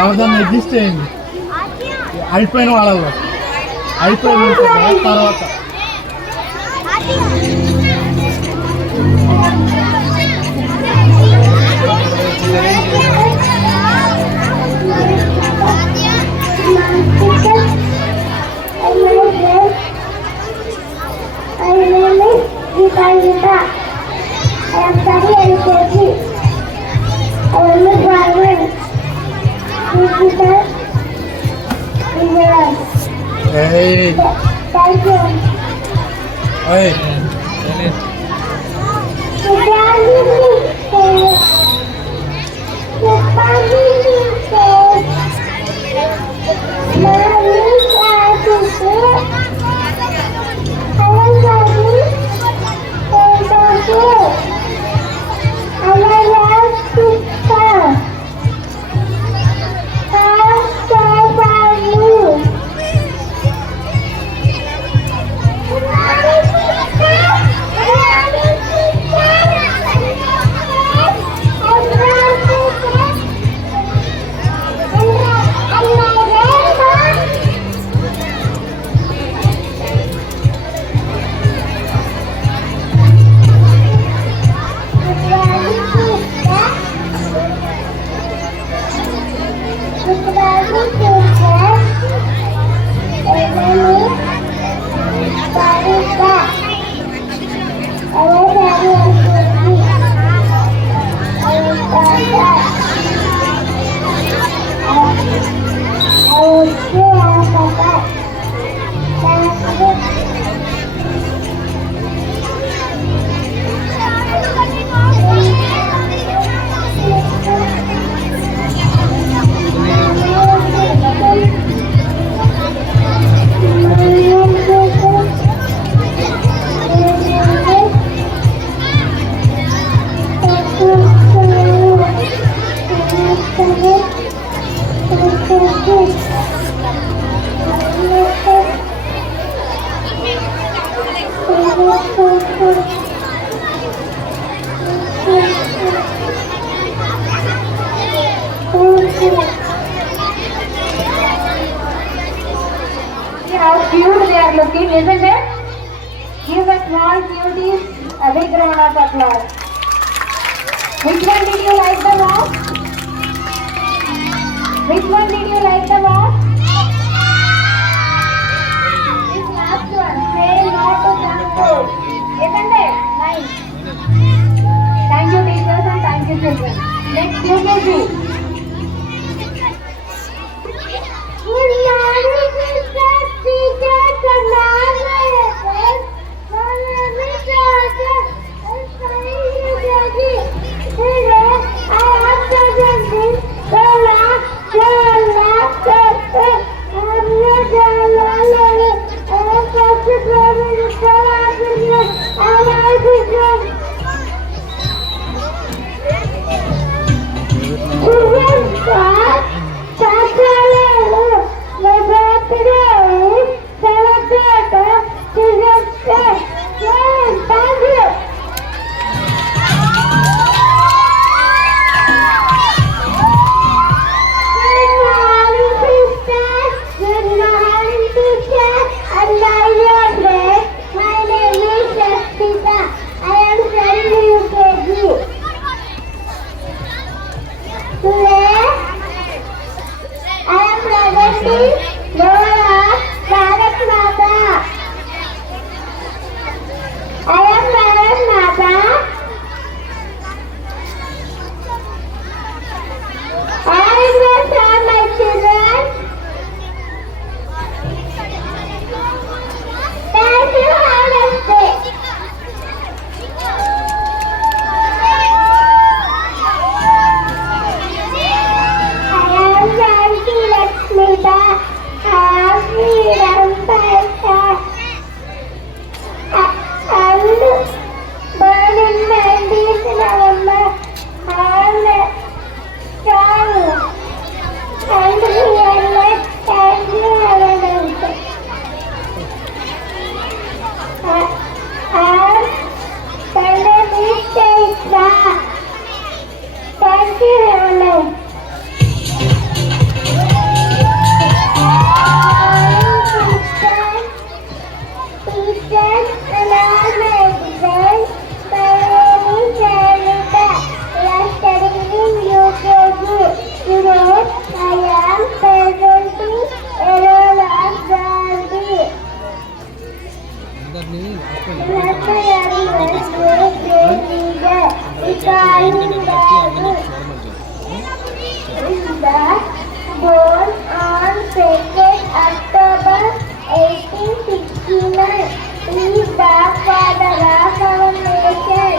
ఎవరిదాన్ని adjust చేయండి అయిపోయిన వాళ్ళలో అయిపోయిన తర్వాత Hey. Thank you. Hey. are looking, isn't it? Give the small cuties a big round of applause. Which one did you like the most? Which one did you like the most? This last one. Say no to junk food. Isn't it? Nice. Thank you teachers and thank you children. Next UKG. Good morning teachers, teachers and non-teachers. My name is Raja. I'm studying UKG. Today I am presenting the last chapter. I'm your Jalal. I am first grammar in Salaam. I like this one. Children, my birthday is celebrated Children's Day. Thank you. Good morning, sisters. Good morning, teacher. And my name is Shastita. I am studying UKG. Today, I am presenting Dora Bharat Mata. I am Bharat Mata. I will tell my children. Thank you, have a day. I am Janki Lakshmita. I am Freedom Fighter. I am born in 19th November. I am a child. And really, thank you, have a nice day. I am Pandit Chaitra. Thank you, have a nice day. Teachers and all my friends, my name is Janita. We are studying in UKG. Today, I am presenting Erolas Gandhi. Ratayari was a great leader. Regarding born on 2nd October 1869. He is the father of our nation.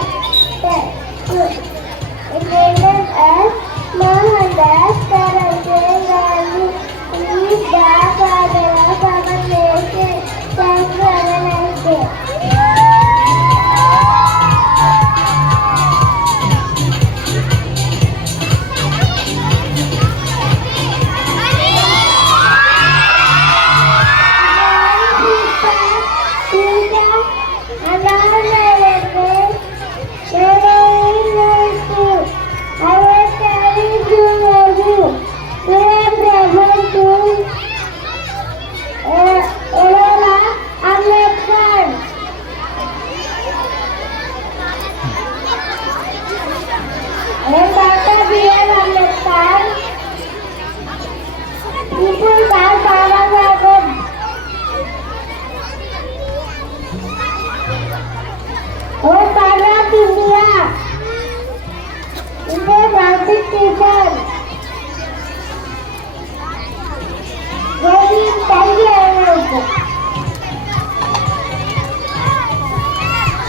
Related as Mohandas Karamchand Gandhi. He is the father of our nation. Thank you, have a nice day.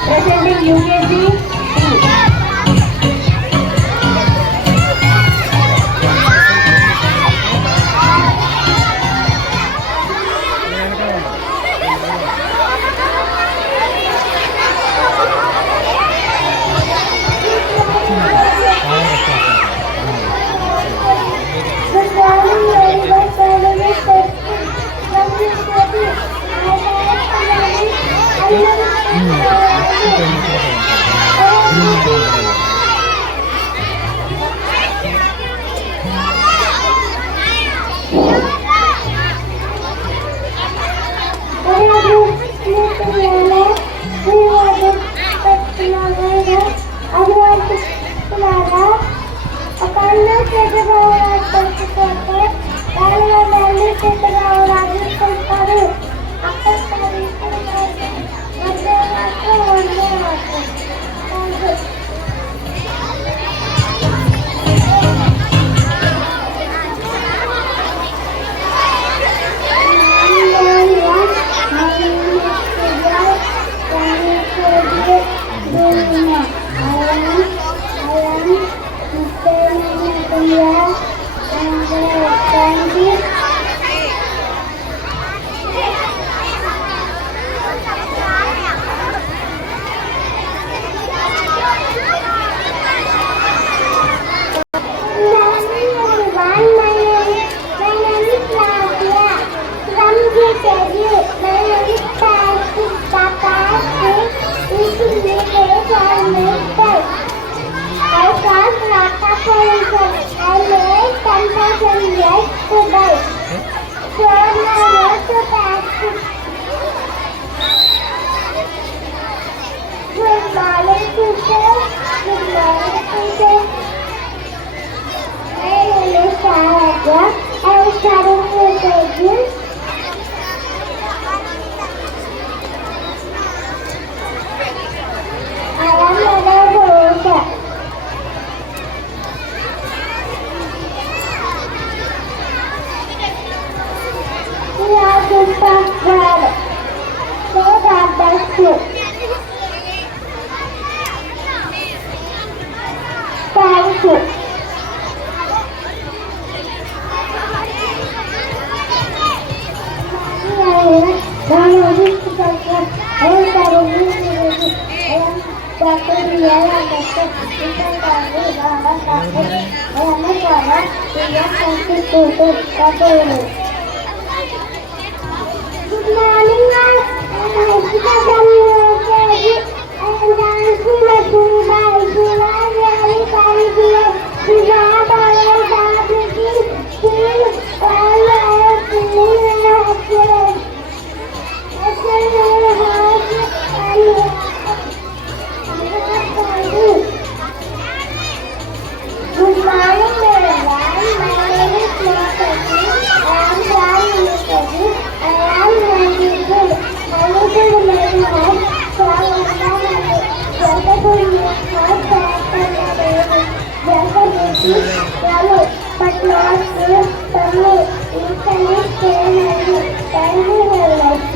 Presenting UKG. Good morning, ma'am. Ishita from UKG. I am dancing with Shiva. Shiva is very talented. She not always dancing. She is always singing excellent. Good morning, everyone. My name is Lakshmi. I am from UKG. I am 90 good. I need to remember from Mama. Jaka to make my character available. Jaka to teach follow, but not to follow. You can stay and thank you very much.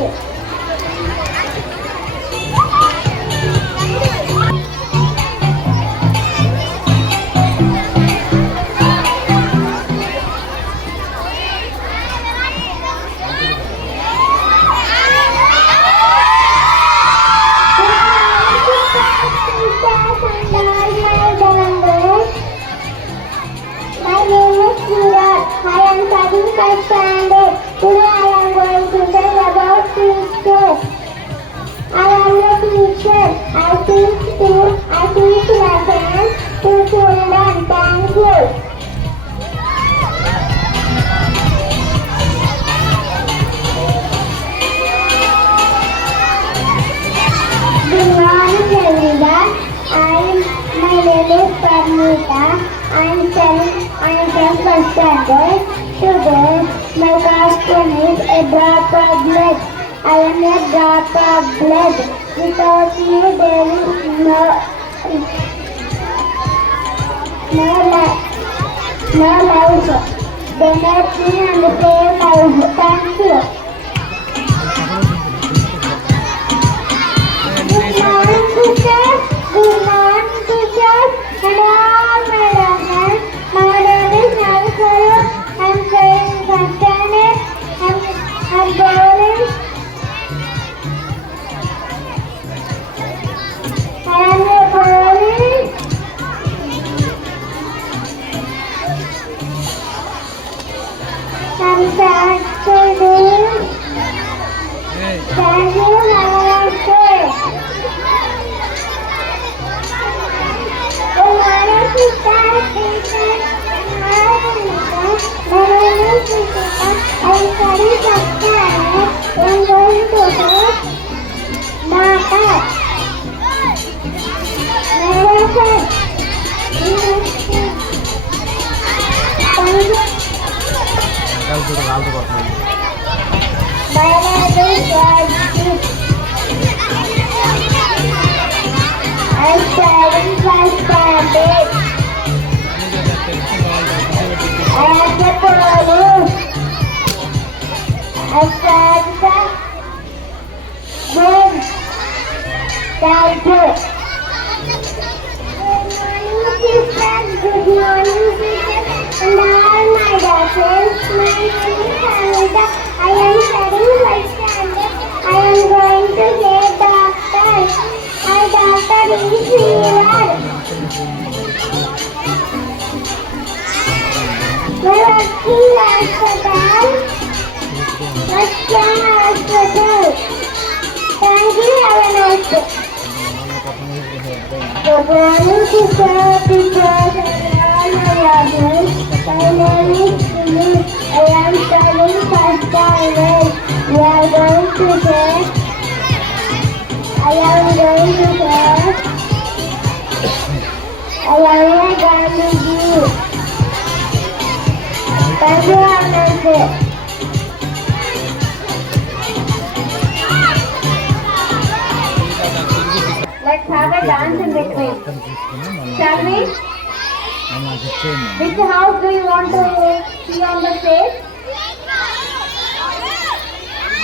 My name is Virat. I am studying first standard. Today I am going to tell about teachers. I am a teacher. I teach lessons to children. Thank you. Good morning, everyone. My name is Parnita. I am 10 first standard. Today, my costume is a drop of blood. I am a drop of blood. Without me, there is no life. Donate me and save life. Thank you. Good morning, teachers. Good morning, teachers. And all my learners. My name is Navaswaru. I'm studying first standard. I'm bowling. I am a bowling. I'm sad to do. Thank you, Namaste. Good morning, teachers. My name is Nikita. I study first standard. I'm going to do Nata. Narration. Thank you. My name is Rajit. I'm studying first standard. I am the police. I stand the good. Thank you. Good morning, teachers. Good morning, teachers. And all my daughters. My name is Anita. I am studying first standard. I am going to say doctor. My doctor is Virat. My working hospital. Working hospital. Thank you. Have a nice day. Good morning, teachers, and all my daughters. My name is Sunil. I am studying first standard. We are going to say. I am a Gandhiji. Thank you, Anand. Let's have a dance in between. Shall we? Which house do you want to see on the stage?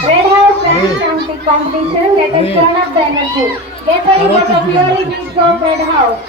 Red House dance competition. Let us turn up the energy. Get ready for the glory beats of Red House.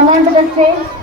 Come on to the stage.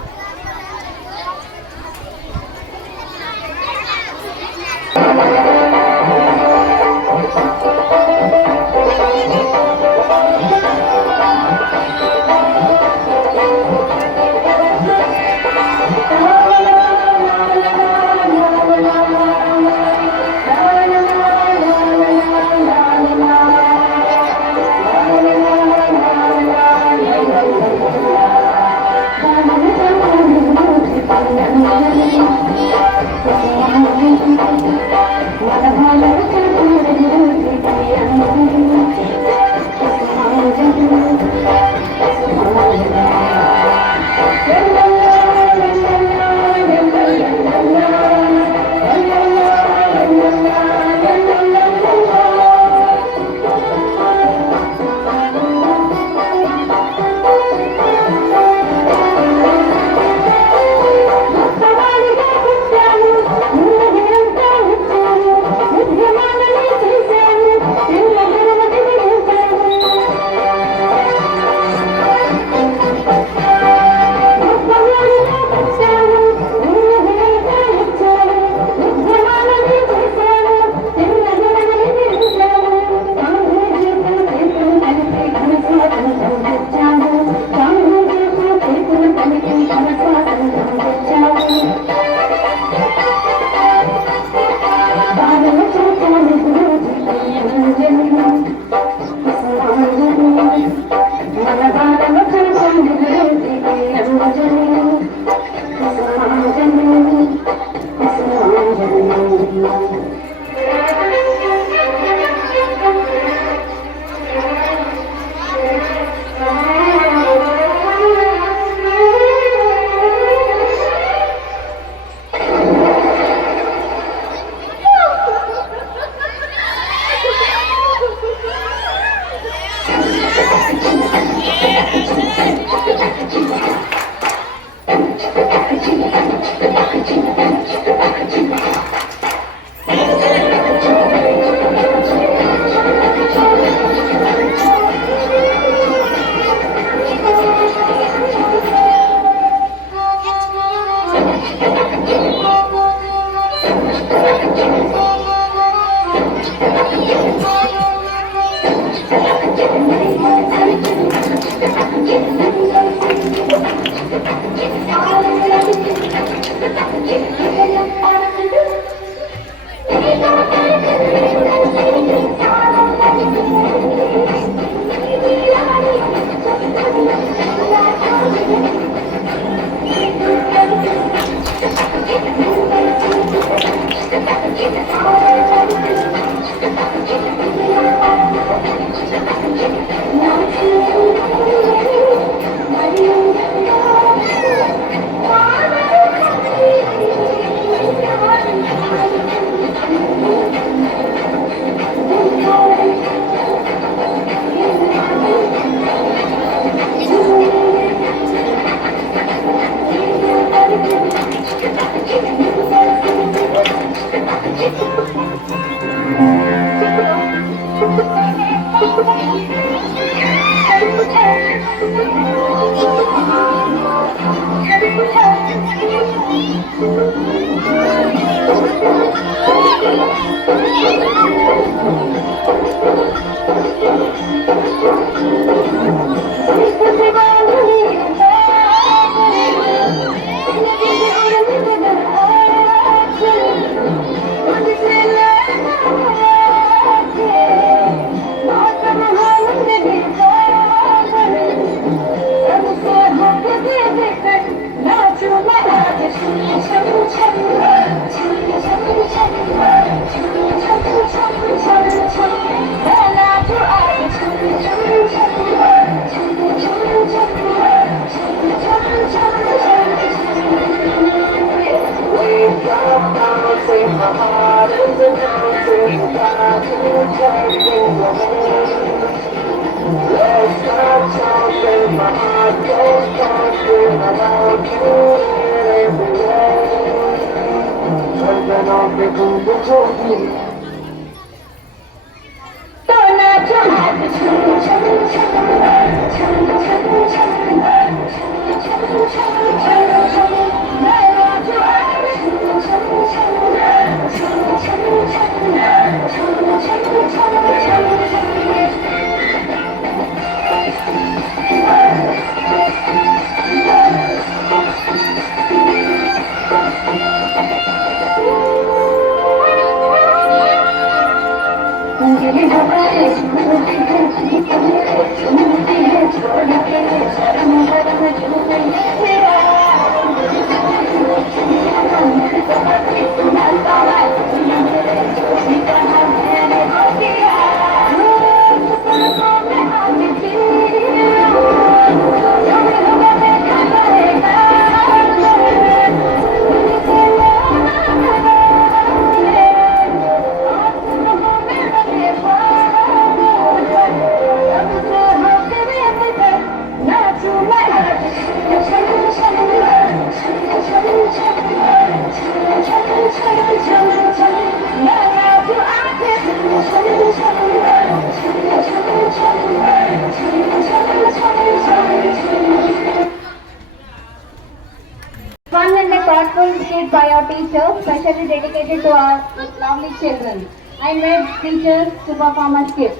Fun and a thoughtful skit by our teacher, specially dedicated to our lovely children. I made teachers to perform a skit.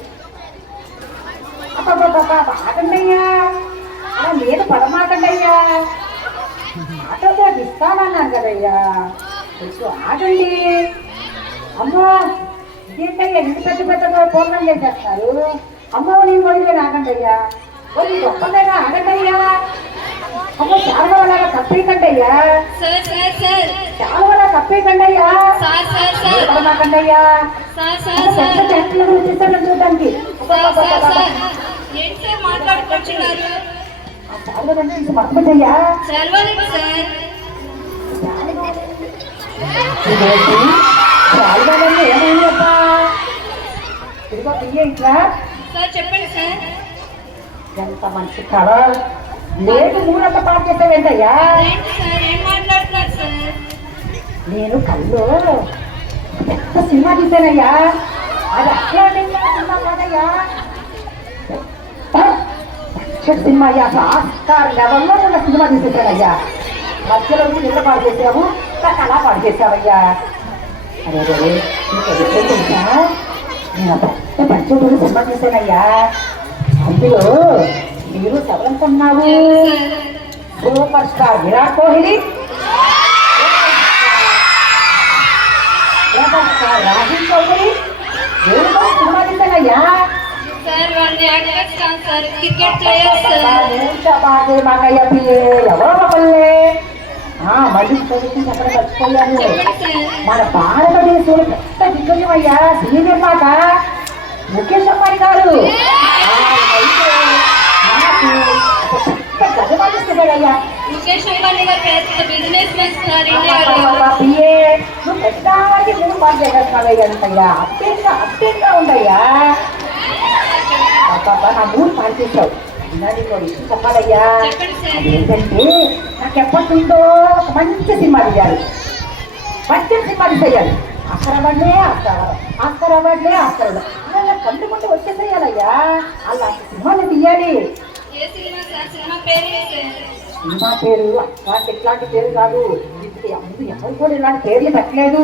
ఆగండయ్యా, అలా లేదు పడమాకండయ్యా, ఆటోతో ఇస్తానన్నాను కదయ్యా, కొంచెం ఆగండి. అమ్మో ఇదేంటయ్యా ఇంటి పెద్ద పెద్దగా పూర్ణం చేసేస్తారు. అమ్మో నేను వదిలేదు ఆగండయ్యా, వదిలి ఒక్కదైనా ఆగండయ్యా. అమ్మో చాలవలాగా కప్పేయకండయ్యా, చాలవలా కప్పేయకండయ్యా, పడమాకండయ్యా. పెద్ద చెట్లు చూపిస్తాను చూడడానికి. మర్చిపోయ్యా చాలవాళ్ళని ఏమైందప్పా, ఇదిగో బియ్య ఇట్లా చెప్పండి సార్. ఎంత మంచి కళ, లేదు మూడంతా పాటు చేస్తావేంటయ్యా. నేను కళ్ళు పెద్ద సినిమా తీసానయ్యా, అది అట్లాంటి సినిమా కాదయ్యా, సినిమా అయ్యా, అసలు ఆస్కార్ లెవెల్లో ఉన్న సినిమా తీసేసానయ్యా. మధ్యలో నిన్న పాడు చేసావు, నాకు అలా పాడు చేసావయ్యా. అరే రే నేను పెద్ద పంచోడు సినిమా తీసానయ్యా, అందులో మీరు ఎవరంటున్నావు? Sir super star Virat Kohli, super star Rahul Chaudhary, ఎవరితో సినిమా తీశానయ్యా? సార్ వాళ్ళు యాక్టర్స్ కాదు సార్, క్రికెట్ ప్లేయర్స్ సార్. మాకయ్య పిల్లే ఎవరో పల్లె మళ్ళీ చదువుకుని చెప్పడం మర్చిపోయాను. చెప్పండి సార్. మన భారతదేశంలో పెద్ద దిగ్గజమయ్యా సినీ నిర్మాత ముఖేష్ అంబానీ గారు. మనకు పెద్ద గజమాలిస్తున్నాడయ్యా. ముఖేష్ అంబానీ గారు పెద్ద బిజినెస్ మ్యాన్ సార్ ఇండియాలో. పిఏ నువ్వు పెద్దవాడికి నువ్వు పని చేస్తున్నావయ్యా. అంతయ్యా అప్డేట్గా ఉండయ్యా. నా మూడు పని చేసావు. విషయం చెప్పాలయ్యా. చెప్పండి సార్. ఏంటంటే నాకు ఎప్పటిందో ఒక మంచి సినిమా తీయాలి, మంచి సినిమా తీసేయాలి. అక్కరవడ్లే అక్కరవడ్లే అలా కళ్ళు కొంటే వచ్చేసేయాలయ్యా. అలాంటి సినిమాలు తీయాలి. ఏ సినిమా సార్? సినిమా పేరు సార్? సినిమా పేరు అట్లాంటి ఇట్లాంటి పేరు కాదు. ఇప్పుడు ముందు ఎవరు కూడా ఇలాంటి పేర్లు పెట్టలేదు.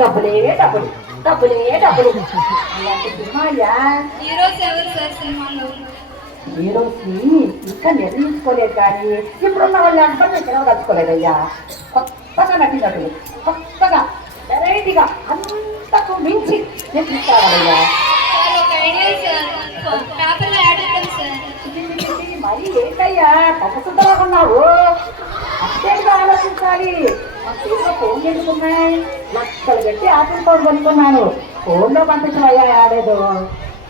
డబ్బులే డబ్బులు డబ్బులే డబ్బులు అలాంటి సినిమా అయ్యా. హీరోస్ ఎవరు సార్ సినిమాలో? హీరోస్ని ఇంకా నిర్ణయించుకోలేదు, కానీ ఇప్పుడున్న వాళ్ళు అందరూ ఇక్కడ కలుసుకోలేదయ్యా. కొత్తగా నటినట్లు, కొత్తగా వెరైటీగా అంతకు మించి నేను తీసుకురావాలయ్యా. సార్ ఒక ఐడియా సార్, పేపర్లో యాడ్ ఇవ్వండి సార్. మరి ఏంటయ్యా పక్కసుందరగా ఉన్నావు? అత్యంగా ఆలోచించాలి. మా చేతిలో ఫోన్ ఎందుకున్నాయి? లక్షలు పెట్టి ఆపిల్ ఫోన్ కొనుక్కున్నాను. ఫోన్లో పంపించవయ్యా యాడేదో.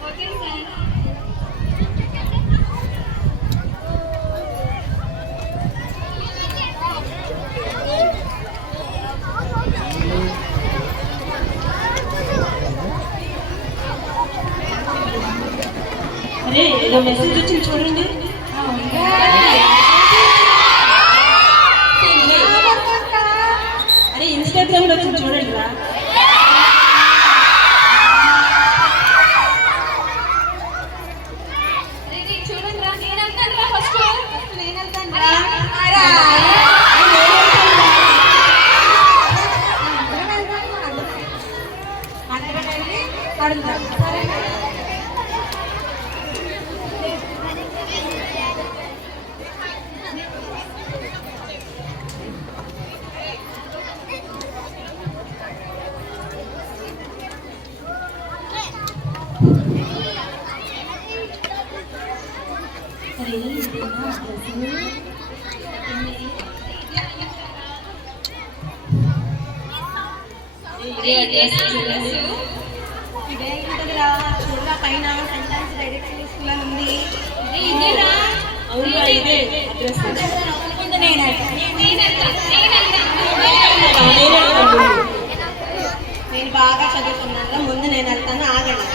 Okay sir. అరే ఏదో మెసేజ్ వచ్చింది చూడండి. అరే ఇన్స్టాగ్రామ్ లో వచ్చింది చూడండి రా. చూడండి రా, నేను వెళ్తాను రా ఫస్ట్. నేను వెళ్తాను రా. చూడరా పైన సెంటెన్స్ రెడీ స్కూల్ అని ఉంది. అవునా ఇదే అడ్రస్. నేను బాగా చదువుకున్నాను, ముందు నేను వెళ్తాను, ఆగండి.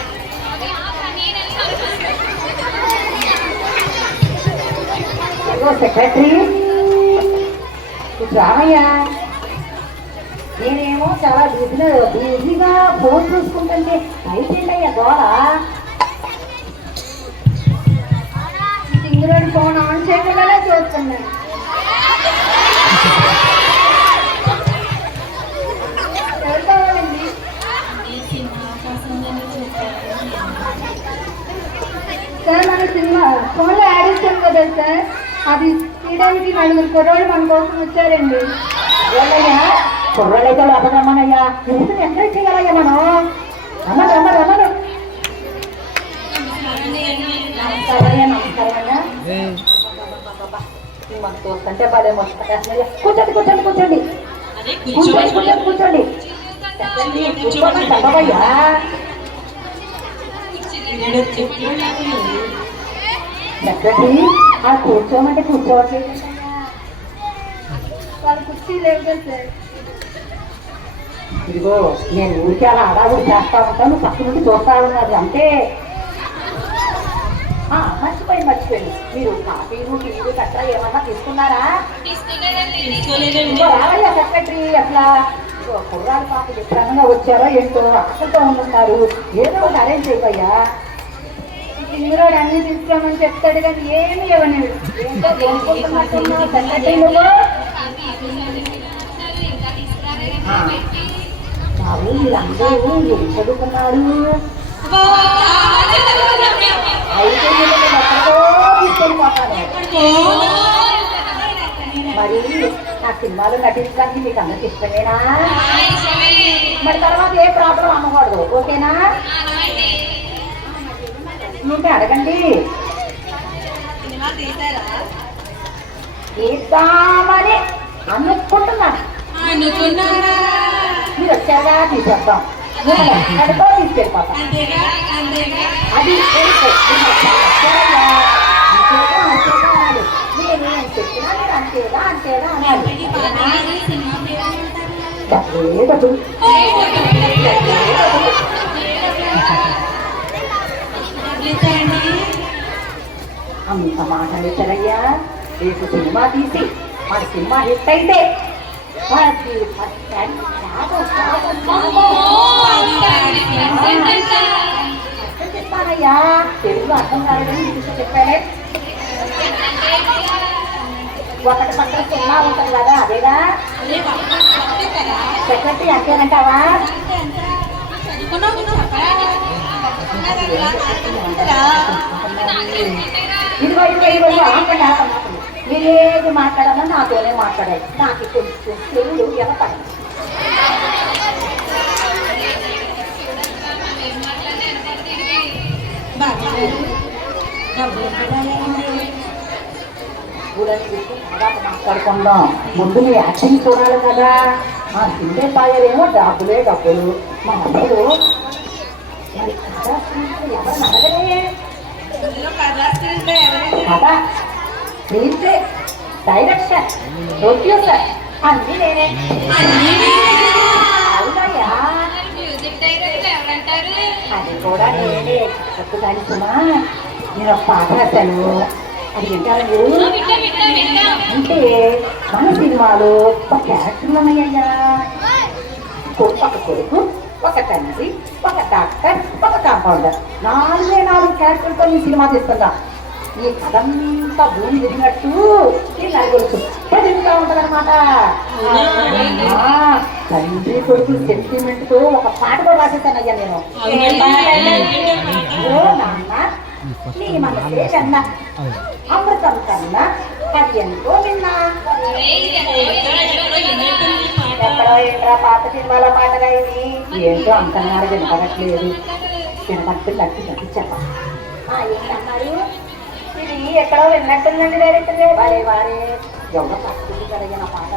సెక్రటరీ రామయ్యా, నేనేమో చాలా బిజీగా ఫోన్ చూసుకుంటుంటే అయిపోయిందయ్యా ద్వారా. సింగరోడ్ ఫోన్ ఆన్ చేయకుండానే చూస్తున్నాను. ఎవరు కావాలండి? సార్ మన సినిమా ఫోన్లో యాడ్ ఇచ్చాం కదా సార్, అది తీయడానికి నలుగురు కుర్రోళ్ళు మన కోసం వచ్చారండి. ఏమయ్యా కుర్రలైతే అపగమనయ్యా, ఎందుకు ఎంకరేజ్ చేయాలయ్యా మనం? రమ్మను రమ్మను రమ్మను. నమస్కారయ్యా నమస్కారయ్యా. మనతో కంటే పదే వస్తాయ్యా. కూర్చోండి కూర్చోండి కూర్చోండి కూర్చోండి కూర్చోండి కూర్చోండి. కూర్చోమని చెప్పవయ్యా. సెక్రటరీ ఆ కూర్చోమంటే కూర్చోవట్లేదు. వాళ్ళ కుర్చీ లేవు కదా సార్. ఇదిగో నేను ఊరికే అలా అడావుడు చేస్తా ఉంటాను, పక్క నుండి చూస్తా ఉన్నది అంతే. మర్చిపోయింది. మీరు కాఫీలు టీలు గట్రా ఏమన్నా తీసుకున్నారా? ఇదిగో రావయ్యా సెక్రటరీ. అట్లా ఇదిగో కుర్రాడు పాపలు ఎప్పుడన్నా వచ్చారో ఏంటో ఆకలితో ఉంటున్నారు, ఏదో ఒకటి అరేంజ్ అయిపోయా. సింగరోడ్ అన్ని తీసుకోమని చెప్తాడు కానీ ఏమి ఇవ్వనివి. ఏంటో కొనుక్కుంటున్నట్టున్నావు సెక్రటరీ నువ్వు. బాబు వీళ్ళందరూ ఏం చదువుకున్నారు? అయితే నేను ఎక్కడికో తీసుకెళ్ళిపోతాను. మరి నా సినిమాలో నటించడానికి మీకు అందరికి ఇష్టమేనా? మరి తర్వాత ఏ ప్రాబ్లం అమ్మకూడదు, ఓకేనా? ఏంటి అడగండి. తీద్దామని అనుకుంటున్నాను. మీరు వచ్చారా తీసేద్దాం. ఎక్కడికో తీసుకెళ్ళిపోతాం. అది నేను చెప్పినా మీరు అంతేగా అంతేగా అనాలి. డబ్బులు అంత మాట్లాడేశారయ్యా. రేపు సినిమా తీసి మన సినిమా హిట్ అయితే చెప్తానయ్యా. తెలుగు అర్థం కాలేదని చూసి చెప్పానే. ఒకటి పక్కన సినిమా ఉంటుంది కదా, అదేగా సెక్రటరీ అంతేనంటావా? ఇదిగో ఆపండి ఆపండి. మీరు ఏది మాట్లాడాలో నాతోనే మాట్లాడాలి. నాకు కొంచెం తెలుగు ఎనపడి. మాట్లాడుకుందాం. ముందు మీ యాక్షన్ చూడాలి కదా. మా తిండే తాగేదేమో డబ్బులే డబ్బులు. మా అమ్మలు మరి ఎవరిని అడగలే కదా. స్క్రీన్ ప్లే, డైరెక్షన్, ప్రొడ్యూసర్ అన్నీ నేనే. అవునయ్యా, అది కూడా నేనే. చెప్పుదాని సుమా, నేను ఒక పాట రాశాను. అది వింటారా మీరు? అంటే మన సినిమాలో ఒక క్యారెక్టర్లు ఉన్నాయ్యా. ఒక కొడుకు, ఒక తండ్రి, ఒక డాక్టర్, ఒక కాంపౌండర్, 4 క్యారెక్టర్లతో ఈ సినిమా తీస్తుందా. ఈ కథంతా భూమి దిగినట్టు ఈ నలుగురు తిరుగుతూ ఉంటది అనమాట. తండ్రి కొడుకు సెంటిమెంట్ తో ఒక పాట కూడా రాసేసానయ్యా నేను. ఓ నాన్న నీ మనసే కన్నా అమృతం కన్నా అది ఎంతో విన్నా. ఎక్కడో ఏంట్రా పాత సినిమాల పాటగా ఇది. ఏంటో అంతన్నారు వినపడట్లేదు. వినపడుతుంది అట్టి తగ్గించాక ఏంటన్నారు. ఇది ఎక్కడో విన్నట్టుందండి డైరెక్టర్ వారే వారే. ఎవరో పట్టుకుంది కదయ్యా నా పాట.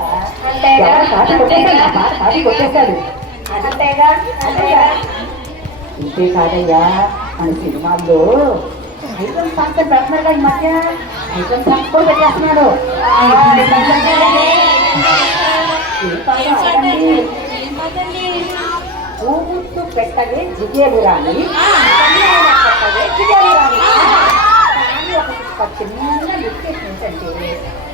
పాట కొట్టేశాడు, నా పాట పాటి కొట్టేశాడు. అంతేగా ఇంతే కాదయ్యా, మన సినిమాల్లో ఐటమ్ సాంగ్స్ పెడుతున్నారుగా ఈ మధ్య. ఐటమ్ సాంగ్స్ కూడా పెట్టేస్తున్నాడు. ఊగుతూ పెట్టవే జిగేలు రాని, పెట్టవే జిగేలు రాని. ఒక చిన్న లిస్ట్ ఏంటంటే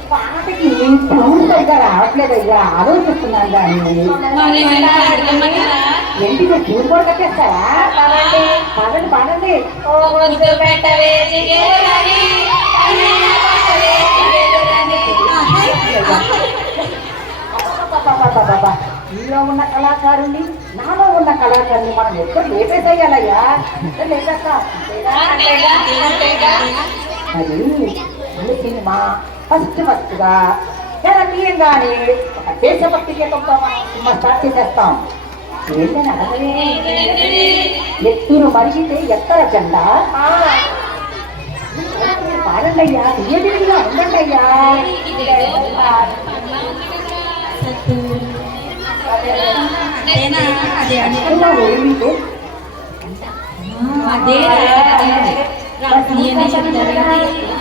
పాటకి సౌండ్ సరిగ్గా రావట్లేదయ్యా. ఆలోచిస్తున్నాను దాన్ని. ఏంటి చూడు కూడా కట్టేస్తారా? పాడండి పాడండి. నీలో ఉన్న కళాకారుని, నాలో ఉన్న కళాకారుని మనం ఎక్కడ లేపేసేయాలయ్యా. లేపేస్తా. అది మన సినిమా ఫస్ట్గా జననీయంగానే ఒక దేశభక్తి గీతంతో మనం సినిమా స్టార్ట్ చేసేస్తాం. ఏంటని అడగలే. ఎత్తును మరిగితే ఎత్తర జెండా. పాడండి అయ్యా, తీయదిగా ఉండండి అయ్యా.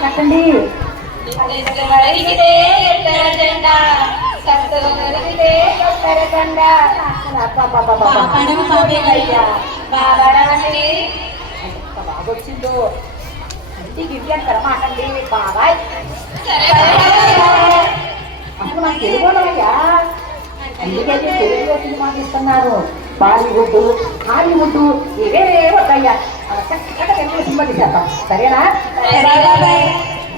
కట్టండి. బాగొచ్చిందో ఇంటికి ఇవ్వండి కరమాకండి బాబాయ్. అసలు మన తెలుగులోయ్యా. అందుకైతే తెలుగులో సినిమా తీస్తున్నారు. బాలీవుడ్, హాలీవుడ్ ఇవే వద్దయ్యా. మన చక్కగా తెలుగు సినిమా తీసేద్దాం, సరేనా?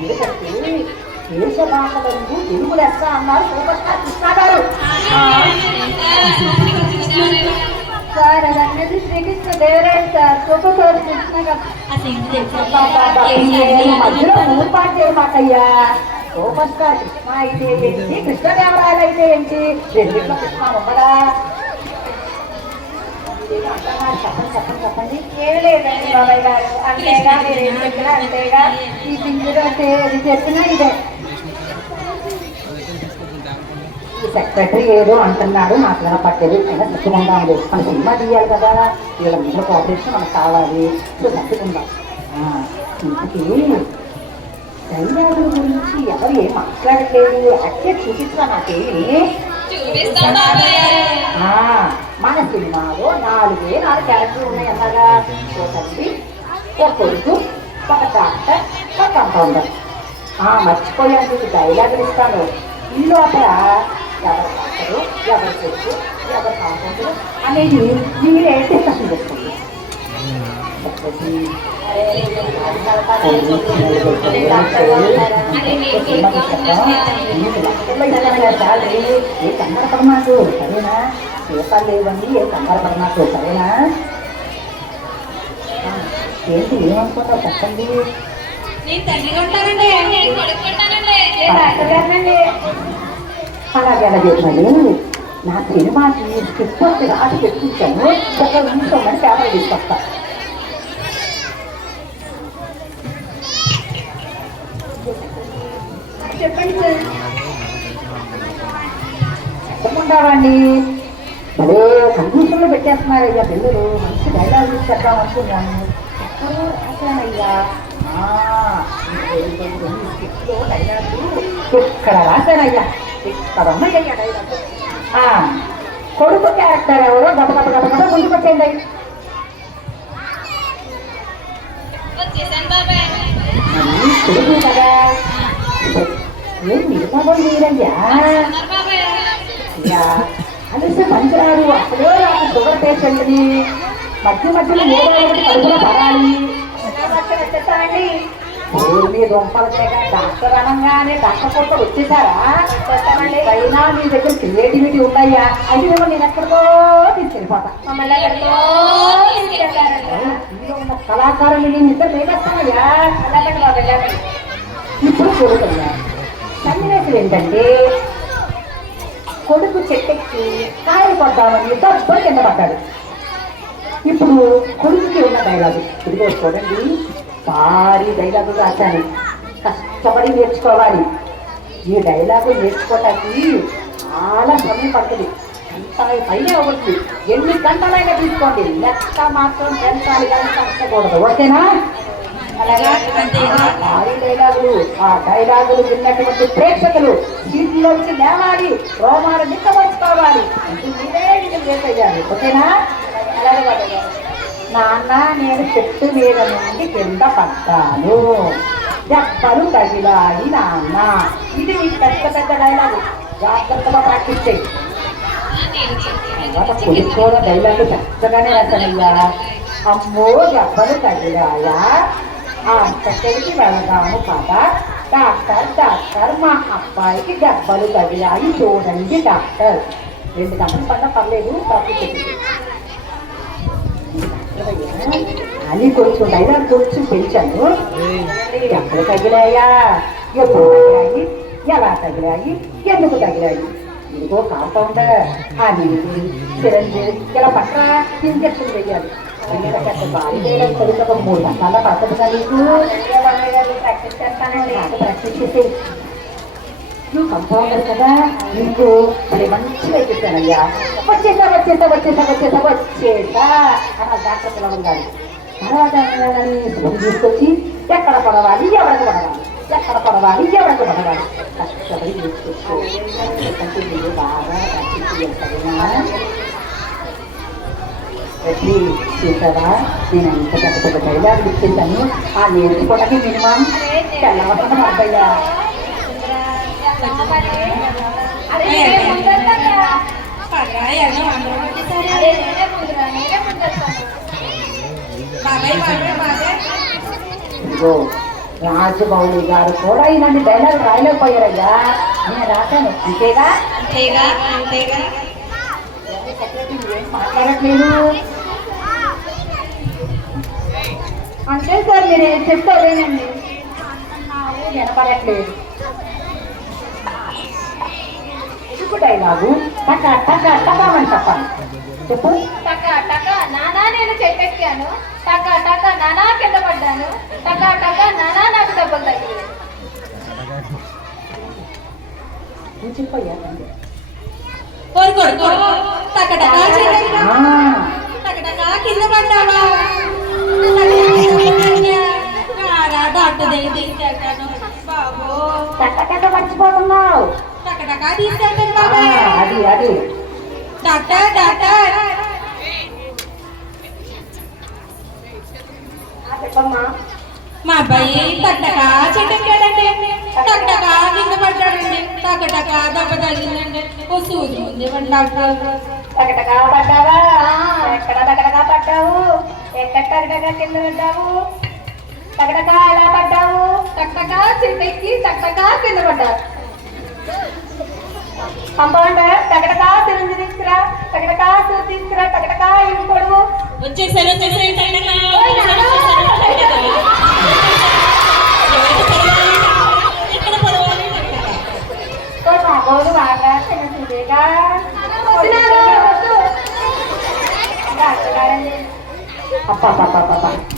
ఎందుకంటే దేశ భాషలందు తెలుగు లెస్స అన్నారు సూపర్ స్టార్ కృష్ణ గారు. సార్ అది అన్నది శ్రీకృష్ణ దేవరాయలు సార్ సూపర్ కృష్ణ అసలు ఏంటి తెలుసా మధ్యలో మూడు పాటు చేయమాకయ్యా. సూపర్ స్టార్ కృష్ణ అయితే ఏంటి, కృష్ణదేవరాయలు అయితే ఏంటి, రెండిట్లో కృష్ణ ఉండదా? చెప్పండి. ఏం లేదండి బాబాయ్ గారు, అంతేగా మీరు ఏం చెప్పినా అంతేగా. ఈ పింజరు అంటే ఇది చెప్పినా ఇదే. ఈ సెక్రటరీ ఏదో అంటున్నాడు, నాకు వినపట్టేది. అయినా సత్తుకుందాం లేదు, మన సినిమా తీయాలి కదా, వీళ్ళ ఇంట్లో కోఆపరేషన్ మనకు కావాలి. సో సత్తుకుందాం. ఇంటికి డైలాగుల గురించి ఎవరు ఏం మాట్లాడట్లేదు, యాక్చువల్ చూపించరా నాకేమి. మన సినిమాలో 4 క్యారెక్టర్లు ఉన్నాయి అన్నగా. ఒక తండ్రి, ఒక కొడుకు, ఒక డాక్టర్, ఒక కంపౌండర్. మర్చిపోయాను, డైలాగులు ఇస్తాను. ఈ లోపల ఎవరు డాక్టరు, ఎవరు కొడుకు, ఎవరు కంపౌండరు అనేది మీరే డిస్కషన్ చేసుకోండి. ఏ కంగారపడమాకు, సరేనా? పేపర్ లేవండి, ఏ కంగారపడమాకు, సరేనా? ఏంటి ఏమనుకుంటావు చెప్పండి. అలాగే చెప్పండి. నా సినిమాకి స్క్రిప్ట్ రాసి పెట్టించాను, ఒక నిమిషం అని పేపర్ తీసుకొస్తా. చెప్పండి సార్. చెప్పకుంటావండి, అదే కన్ఫ్యూషన్లో పెట్టేస్తున్నారు అయ్యా పిల్లలు. మంచి డైలాగ్ చెప్దాం అనుకున్నాను, ఎక్కడో రాశానయ్యా. డైలాగు ఇక్కడ రాశానయ్యా, ఇక్కడ ఉన్నాయ్యా డైలాగు. కొడుకు క్యారెక్టర్ ఎవరో గత ముందుకు వచ్చేయండి. కొడుకు కదా, ఏం నిలుపబడి మీరయ్యా. అలిసి పంచరాడు, అప్పుడే నాకు షుగర్ పేషెంట్ని, మధ్యలో ఏదో ఒకటి కడుపులో పడాలి. మీ దొంపల డాక్టర్ అనగానే డాక్టర్ కొట్ట వచ్చేసారా? అయినా మీ దగ్గర క్రియేటివిటీ ఉన్నాయా? అయితే మేము నేను ఎక్కడికో తీసుకెళ్ళిపోతా. ఉన్న కళాకారులు నేను ఇద్దరు లేకొస్తానయ్యా. ఇప్పుడు కొడుకయ్యా, సన్నివేశం ఏంటంటే కొడుకు చెట్టెక్కి కాయలు పడ్డామని డబ్బులు కింద పడ్డాడు. ఇప్పుడు కొడుకుకి ఉన్న డైలాగు ఇదిగో చూడండి, భారీ డైలాగు రాశాను, కష్టపడి నేర్చుకోవాలి. ఈ డైలాగు నేర్చుకోవటానికి చాలా సమయం పడుతుంది, పైన అవ్వద్దు, ఎన్ని గంటలైనా తీసుకోండి, లెక్క మాత్రం పెంచాలి కానీ కష్టకూడదు, ఓకేనా? భారీ డైలాగులు, ఆ డైలాగులు విన్నటువంటి ప్రేక్షకులు సీట్లోంచి లేవాలి, రోమాలు నిక్కబడుకోవాలి. మీరే వేసయ్యారు, ఓకేనా? నాన్న నేను చెట్టు మీద నుండి కింద పడ్డాను, దెబ్బలు తగిలాయి నాన్న. ఇది మీకు పెద్ద డైలాగు, జాగ్రత్తగా ప్రాక్టీస్ చేయి. తర్వాత కొడుకోవడం డైలాగు చక్కగానే రాశానయ్యా. అమ్మో దెబ్బలు తగిలాయా, ఆసుపత్రికి వెళదాము కదా డాక్టర్, మా అబ్బాయికి దెబ్బలు తగిలాయి చూడండి డాక్టర్. 2 గంటలు పడ్డా పర్లేదు, ప్రాక్టీస్ చేయండి. అని కొంచెం డైలాగ్ కొంచెం పెంచాను. ఎక్కడ తగిలాయా, ఎప్పుడు తగిలాయి, ఎలా తగిలాయి, ఎందుకు తగిలాయి, ఇదిగో కాంపౌండర్, అది చిరంజీవి ఇలా పక్కన ఇంజక్షన్ వేయాలి. భారీ డైలాగ్ చదువుతా 3 గంటల పడుతుందిగా నీకు. ప్రాక్టీస్ చేస్తానండి, ప్రాక్టీస్ చేసి. నువ్వు కంపౌండర్ కదా, నీకు మరి మంచిగా చెప్పానయ్యా. వచ్చేసా అని డాక్టర్ పిలవడం కాదు. తర్వాత తీసుకొచ్చి ఎక్కడ పడవాలి, ఎవరికి పడవాలి, కష్టపడి తీసుకొచ్చి బాగా చూసారా, నేను ఎంత పెద్ద డైలాగ్ ఇచ్చేసాను. ఆ నేర్చుకోవడానికి మినిమం తెల్లవసం అబ్బయ్యా. ఇదిగో రాజమౌళి గారు కూడా ఇలాంటి డైలాగ్ రాయలేకపోయారయ్యా, నేను రాశాను, అంతేగా. సెక్రటరీ నువ్వేం మాట్లాడట్లేదు. అంతే సార్ మీరు చెప్తే అదేనండి. వినపడట్లేదు. ఎందుకు డైలాగు టక టక టకమని చెప్పాలి. చెప్పు. టక టక నానా నేను చెట్టెక్కాను, టక టక నానా కింద పడ్డాను, టక టక నానా నాకు దెబ్బలు తగిలింది. నువ్వు చెప్పయ్యా. టకటకా కింద పడ్డావా? డాక్టర్ దగ్గర తీసుకెళ్తాను బాబు. టక టక మర్చిపోతున్నావు. టకటకా తీసుకెళ్తాను ఆ, బాబా. అది అది డాక్టర్ డాక్టర్ చెప్పమ్మా. మా అబ్బాయి టకటకా చెట్టెక్కాడండి, టకటకా కింద పడ్డాడండి, టకటకా దెబ్బ తగిలిందండి. ఓ సూది ఉంది డాక్టర్. టకటకా పడ్డావా? ఎక్కడ టకటకా పడ్డావు? ఎక్కడ టకటకా కింద పడ్డావు? టకటకా ఎలా పడ్డావు? టకటకా చెట్టెక్కి టకటకా కింద పడ్డావు. కంపౌండర్ టకటకా సిరంజి తీసుకురా, టకటకా సూది తీసుకురా, టకటకా ఇవి పొడుగు. వచ్చేసారు మామూలు బాగా చిన్న చూడేగా అప్ప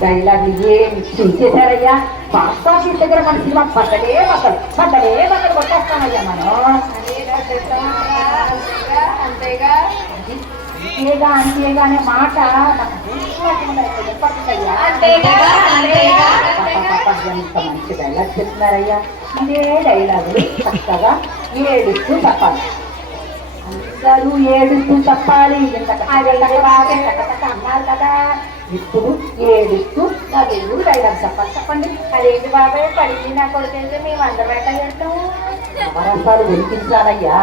డైలాగ్ ఏమి చూసేశారయ్యా. బాక్స్ ఆఫీస్ దగ్గర మన సినిమా బట్టలే బట్టలు కొట్టేస్తామయ్యా మనం. అంతేగా అంతేగా అనే మాట ఎంత మంచి డైలాగ్ చెప్తున్నారయ్యా. ఇదే డైలాగులు చక్కగా ఏడుస్తూ చెప్పాలి. అందరూ ఏడుస్తూ చెప్పాలి. అన్నారు కదా, ఇప్పుడు ఏడుస్తూ నలుగురు డైలాగ్ చెప్పాలి. చెప్పండి. అదేంటి బాబాయ్ పడింది నా కొడుకు మేము అందరం ఎట్లా చేస్తాము? నవరసాలు వెలిగించాలయ్యా.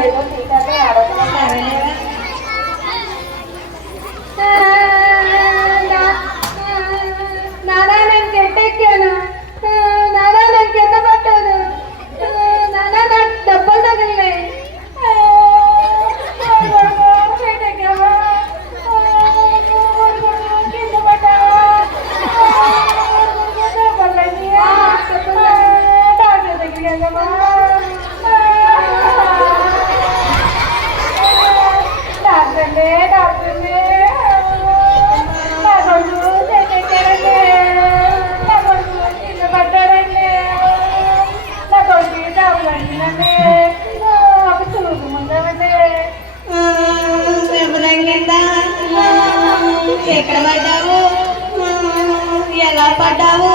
ఏదో తీసాక నానా నేను చెట్టెక్కాను, నానా నేను కింద పట్టాను, నానా నాకు దెబ్బలు తగిలినాయి. కింద పడ్డావా? డాక్టర్ దగ్గరికి వెళ్దామా? డాక్టర్లే నా కొడుకు చెట్టెక్కాడండి, నా కొడుకు కింద పడ్డాడండి, నా కొడుకు డబ్బులు అంటుందండి, ఒక చూపు ముందండి. ఎక్కడ పడ్డావు? ఎలా పడ్డావు?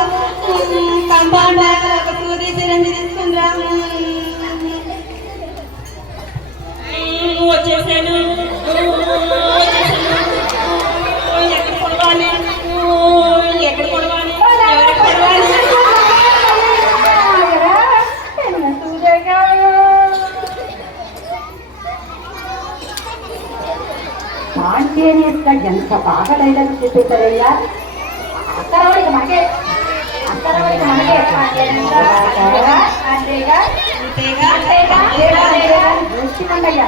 కంపౌండర్ ఒక సూది సిరంజి తీసుకుందా? వచ్చేసాను. ఎక్కడ కొడవాలి? ఎక్కడ కొడవాలి? ఎవరికి కొడవాలి? స్పాంటేనియస్ గా ఎంత బాగా డైలాగ్ చెప్పేశారయ్యా. అక్కరవడికి మనకే అంతేగా దృష్టిమండయ్యా.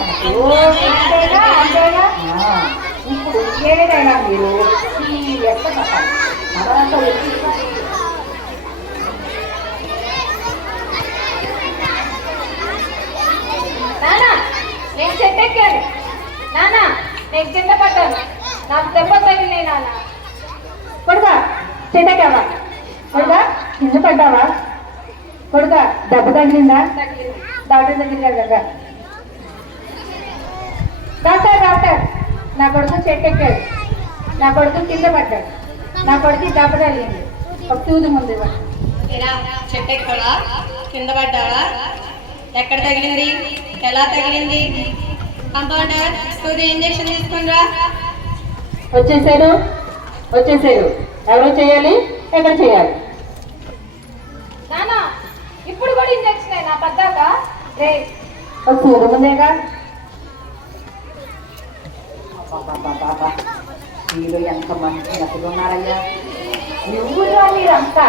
ఇప్పుడు ఏదైనా మీరు సీరియస్గా చెప్పాలి. నవరంతా నానా నేను చెట్టెక్కాను, నానా నేను కింద పడ్డాను, నాకు దెబ్బ తగిలినాయి. నాన్న కొడుకా చెట్టెక్కావా? కొడుకా కింద పడ్డావా? కొడుకా దెబ్బ తగిలిందా? తగిలింది. డాక్టర్ దగ్గరికి వెళ్ళగా, డాక్టర్ నా కొడుకు చెట్టెక్కాడు, నా కొడుకు కింద పడ్డాడు, నా కొడుకు దెబ్బ తగిలింది, ఒక సూది ముందు ఇవ్వండి. చెట్టెక్కడా? కింద పడ్డావా? ఎక్కడ తగిలింది? ఎలా తగిలింది? కంపౌండర్ సూది ఇంజెక్షన్ తీసుకునిరా. వచ్చేసారు ఎవరో చేయాలి, ఎక్కడ చేయాలి? నానా ఇప్పుడు కూడా ఇంజక్షన్ అయినా పడ్డాక రే ఒక సూది ముందేగా. మీరు ఎంత మంచి నటులు ఉన్నారయ్యా. ఎవరురా మీరంతా?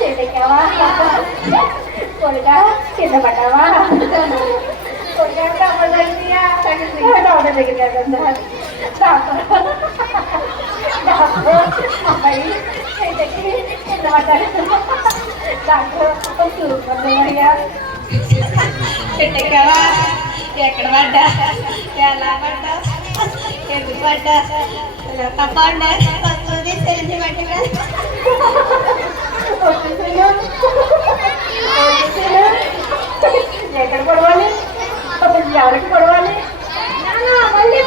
చెట్టెక్కావా కొడుకా కింద పడ్డావా కొడుకా తమ్ముడియా తగ్గుతుంది అమ్మాయి చెట్టెక్కి కింద పడ్డాడు డాక్టర్ చూపయ్యా పెట్టెక్కావా ఎక్కడ పడ్డా ఎలా పడ్డా ఎందుకు పడ్డా తప్పండా వస్తుంది తెలిసి పట్టిగా ఎక్కడ పడవాలి ఎవరికి పడవాలి మళ్ళీ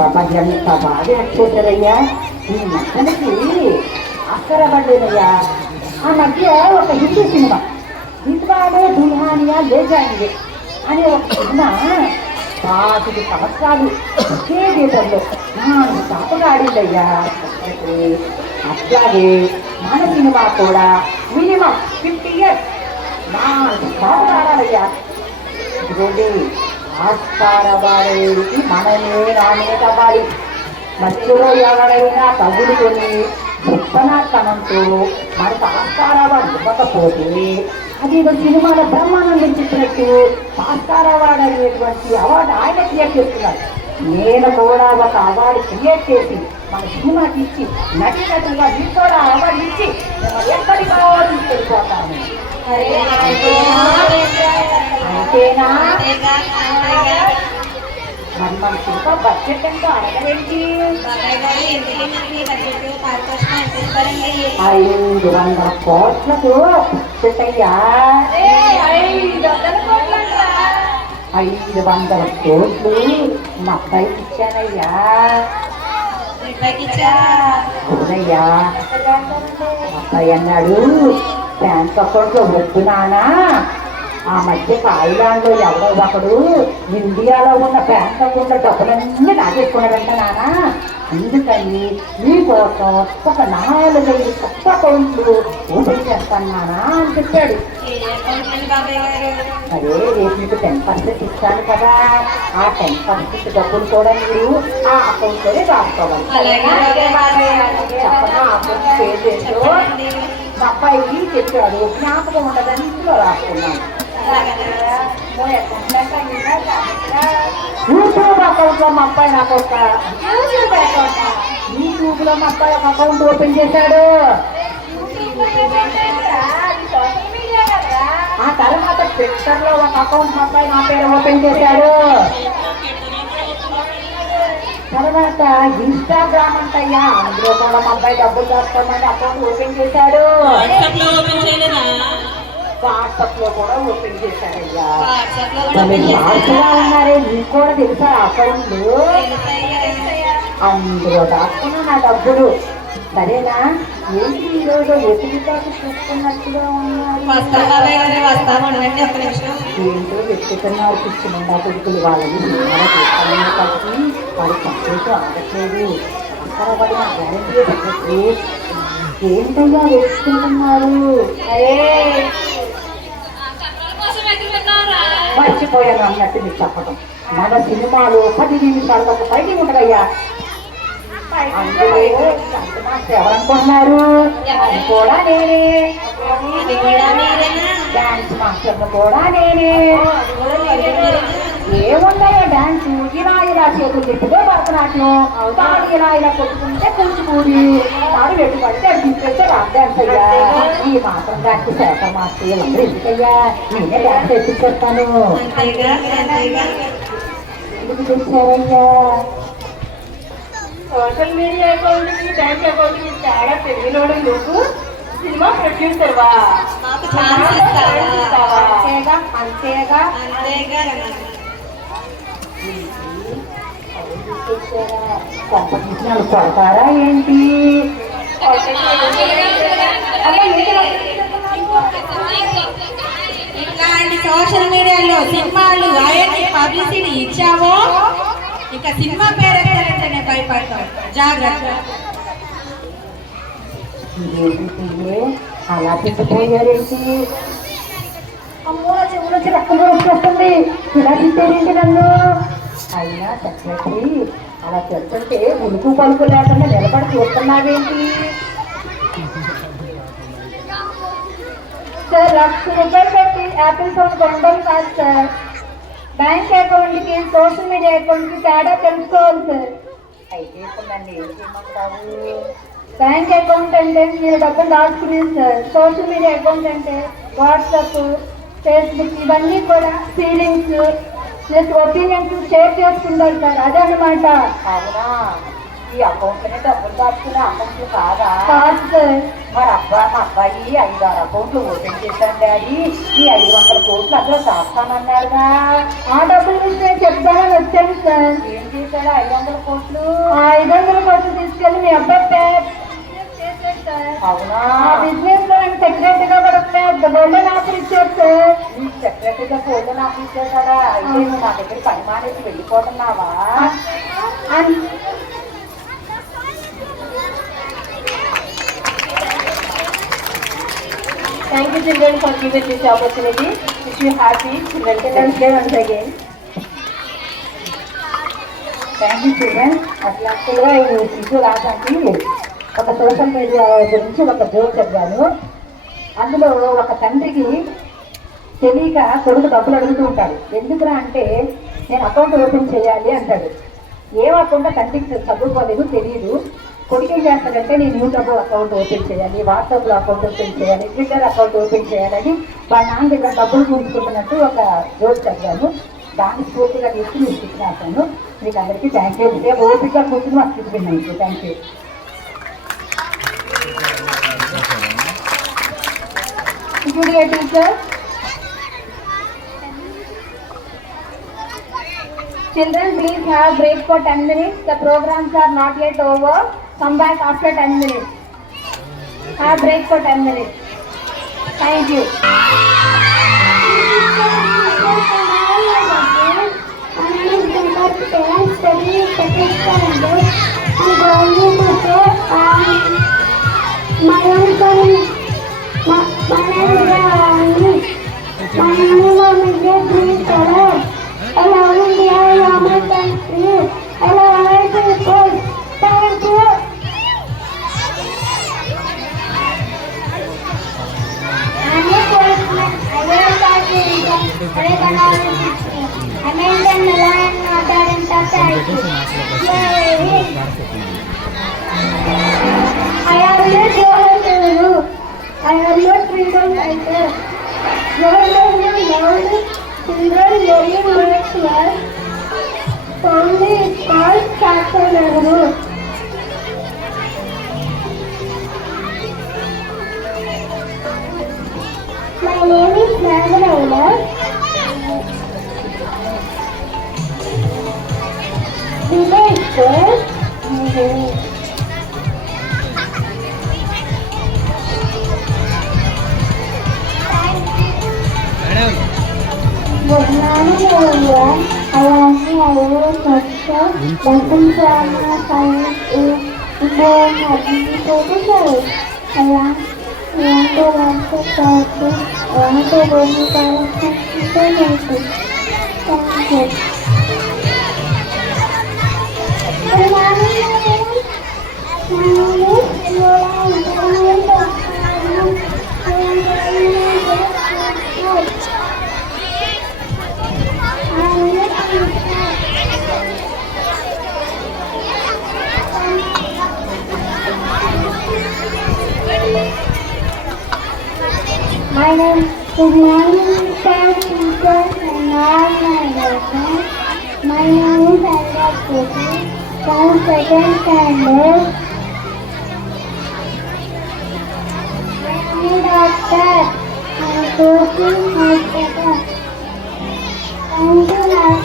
అబ్బా ఎంత బాగా చేశారయ్యా ఈ మధ్యనకి అక్కరపడ్డానయ్యా ఆ మధ్య ఒక హిందీ సినిమా హింద్వాడే దుల్హానియా లే జాయింగే అనే ఒక సినిమా 5 సంవత్సరాలు ఒకే థియేటర్లో 4 సంవత్సరాలు ఆడిందయ్యా. అట్లాగే మన సినిమా కూడా మినిమం 50 years 4 సంవత్సరాలు ఆడాలయ్యా. ఇదిగోండి ఆస్కార వాడేడికి మనమే నాణ్యత అవ్వాలి. మధ్యలో ఎవరైనా తగులుకొని గొప్పనాతనంతో మనకు ఆస్కారవాడు ఇవ్వకపోతే అది సినిమాలో బ్రహ్మానందం చెప్పినట్టు ఆస్కారవాడు అనేటువంటి అవార్డు ఆయన క్రియేట్ చేస్తున్నారు. నేను కూడా ఒక అవార్డు క్రియేట్ చేసి మన సినిమాకి ఇచ్చి నటినట్టుగా మీకు కూడా అవార్డు ఇచ్చి మేము ఎక్కడికి తీసుకెళ్ళిపోతాము. అంతేనా? మరి మన సినిమా బడ్జెట్ ఎంతో అడగలేంటి? 500 కోట్లకు బడ్జెట్ అయ్యా. 500 కోట్లు మా అబ్బాయికి ఇచ్చానయ్యా. అవునయ్యా. అబ్బాయి అన్నాడు బ్యాంక్ అకౌంట్లో వద్దు నానా, ఆ మధ్య థాయిలాండ్లో ఎవరో ఒకడు ఇండియాలో ఉన్న బ్యాంక్ అకౌంట్లో డబ్బులన్నీ నాగేసుకున్నాడంట నానా, అందుకని మీకోసం ఒక 4-5 కొత్త అకౌంట్లు ఓపెన్ చేస్తాను నానా అని చెప్పాడు. అదే రేపు మీకు 10% ఇచ్చాను కదా, ఆ 10% డబ్బులు కూడా మీరు ఆ అకౌంట్లోనే రాసుకోవాలి. చెప్పనా అకౌంట్ పేరు ఏంటో మా అబ్బాయి చెప్పాడు, జ్ఞాపకం ఉండదని ఇంట్లో రాసుకున్నాను. యూట్యూబ్ అకౌంట్ లో మా అబ్బాయి నాకు ఒక యూట్యూబ్ లో మా అబ్బాయి ఒక అకౌంట్ ఓపెన్ చేశాడు. ఆ తర్వాత ట్విట్టర్ లో ఒక అకౌంట్ మా అబ్బాయి నా పేరు ఓపెన్ చేశాడు. తర్వాత ఇన్స్టాగ్రామ్ అంటయ్యా, అందులో కూడా మా అబ్బాయి డబ్బులు దాచుకోమని అకౌంట్ ఓపెన్ చేశాడు. వాట్సాప్ లో కూడా ఓపెన్ చేశాడయ్యా. చాలా ఉన్నారే, మీకు కూడా తెలుసా అకౌంట్లు? అందులో దాచుకున్నా నా డబ్బులు. సరేనా? ఏంటి ఈరోజు వెతుకుతాకు చూసుకున్నట్టుగా ఉన్నారు? ఏంటో వెతుకుతున్నారు పిచ్చుకుంటా కొడుకులు వాళ్ళని కలిసి వాడి సంతోషం ఆగట్లేదు. అక్కడ వాడి నా గ్యారెంటీ పెట్టచ్చు. ఏంటయ్యా వెతుకుంటున్నారు? మర్చిపోయాను అన్నట్టు మీకు చెప్పడం. మన సినిమాలో 10 నిమిషాలకు ఒక ఫైటింగ్ ఉంటుందయ్యా. అందులో ఎవరనుకుంటున్నారు? అది కూడా నేనే. డాన్స్ మాస్టర్ కూడా నేనే. ఏమున్నాయో డాన్స్, ఇలా ఇలా చేతులు తిప్పితే భరతనాట్యం, తాడు ఇలా ఇలా కొట్టుకుంటే కూచిపూడి, తాడు వెట్టు పడితే అది తీసుకెళ్తే రాక్ డాన్స్ అయ్యా. ఈ మాత్రం డాన్స్ శేఖర్ మాస్టర్ అందరూ ఎందుకయ్యా, నేనే డాన్స్ ఎత్తుకెళ్తాను. ఎందుకు తెచ్చారయ్యా? సోషల్ మీడియా అకౌంట్కి బ్యాంక్ అకౌంట్కి తేడా తెలియనోడు నువ్వు సినిమా ప్రొడ్యూసర్వా? అంతేగా కాంపిటీషన్ కొడతారా ఏంటి? ఇట్లాంటి సోషల్ మీడియాలో సినిమాలు అవన్నీ పబ్లిసిటీ ఇచ్చావో ఇక సినిమా పేరు ఎత్తారంటేనే భయపడతావు, జాగ్రత్త. అలా తిప్పిపోయారేంటి? అమ్మో చెవులోంచి రక్తం వస్తుంది. ఇలా తిప్పారేంటి నన్ను? అయినా సెక్రటరీ అలా చెప్తుంటే ఉలుకు పలుకు లేకుండా నిలబడి చూస్తున్నావేంటి? సార్ 1,00,000 రూపాయలు పెట్టి యాపిల్ ఫోన్ కొనడం కాదు సార్, బ్యాంక్ అకౌంట్కి సోషల్ మీడియా అకౌంట్కి తేడా తెలుసుకోవాలి సార్. అయితే ఇప్పుడు నన్ను ఏం చేయమంటావు? బ్యాంక్ అకౌంట్ అంటే మీరు డబ్బులు దాచుకునేది సార్, సోషల్ మీడియా అకౌంట్ అంటే వాట్సాప్, ఫేస్బుక్ ఇవన్నీ కూడా ఫీలింగ్స్ ప్లస్ ఒపీనియన్స్ షేర్ చేసుకుంటారు సార్, అదే అన్నమాట. అవునా? ఈ అకౌంట్లోనే డబ్బులు దాచుకునే అకౌంట్లు కాదా? కాదు సార్. మరి మా అబ్బాయి 5-6 అకౌంట్లు ఓపెన్ చేశాను డాడీ, ఈ 500 కోట్లు అందులో దాస్తానన్నారుగా. ఆ డబ్బుల విషయం చెప్తానని వచ్చాను సార్. ఏం చేశాడు 500 కోట్లు? ఆ 500 కోట్లు తీసుకెళ్ళి మీ అబ్బాయి చేశాడు సార్. అవునా? ఆ బిజినెస్ లో ఆయన సెక్రటరీగా కూడా గోల్డెన్ ఆఫర్ ఇచ్చారు సార్. నీ సెక్రటరీగా ఫోన్లో నాకు ఇచ్చేసాడా? అయితే నువ్వు నా దగ్గర పని మానేసి వెళ్ళిపోతున్నావా? Thank you children for giving this opportunity. Wish you happy Children's Day once again. Thank you children. అసలు యాక్చువల్గా ఈ శిశు రాజాకి ఒక సోషల్ మీడియా గురించి ఒక జోక్ చెప్పాను. అందులో ఒక తండ్రికి తెలియక కొడుకు డబ్బులు అడుగుతూ ఉంటాడు. ఎందుకురా అంటే నేను అకౌంట్ ఓపెన్ చేయాలి అంటాడు. ఏమకుండా తండ్రికి చదువుకోలేదు, తెలియదు. కొడుకు ఏం చేస్తాడంటే నేను యూట్యూబ్ అకౌంట్ ఓపెన్ చేయాలి, వాట్సాప్లో అకౌంట్ ఓపెన్ చేయాలి, ట్విట్టర్ అకౌంట్ ఓపెన్ చేయాలని వాళ్ళ నాన్న దగ్గర డబ్బులు కూర్చుకుంటున్నట్టు ఒక జోక్ చదివాను. దాన్ని పూర్తిగా తీసుకుని మీకు ఇచ్చినాను. మీకు అందరికీ థ్యాంక్ యూ. ఓపికగా కూర్చుని మాకు చూపించండి. Thank you. Dear teacher, children please have break for 10 minutes. The programs are not yet over. Come back after 10 minutes. Have break for 10 minutes. Thank you. I have not freedom writer. Children very much well. Only it's called Chapter Nehru. My name is Nagaraula. Good morning everyone. I am Nagaraula Professor. Welcome to our science Indian Administrative. I want to learn to talk. I want to go to college and thank you. Good morning everyone. My name is Lola and I am my name is morning teacher and all my lessons. My name is Anda Kuki from second standard. I am a doctor and coaching hospital. Thank you, ma'am.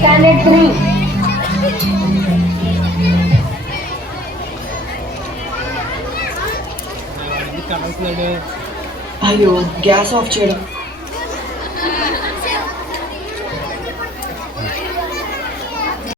Standard 3. అయ్యో gas off చేయడం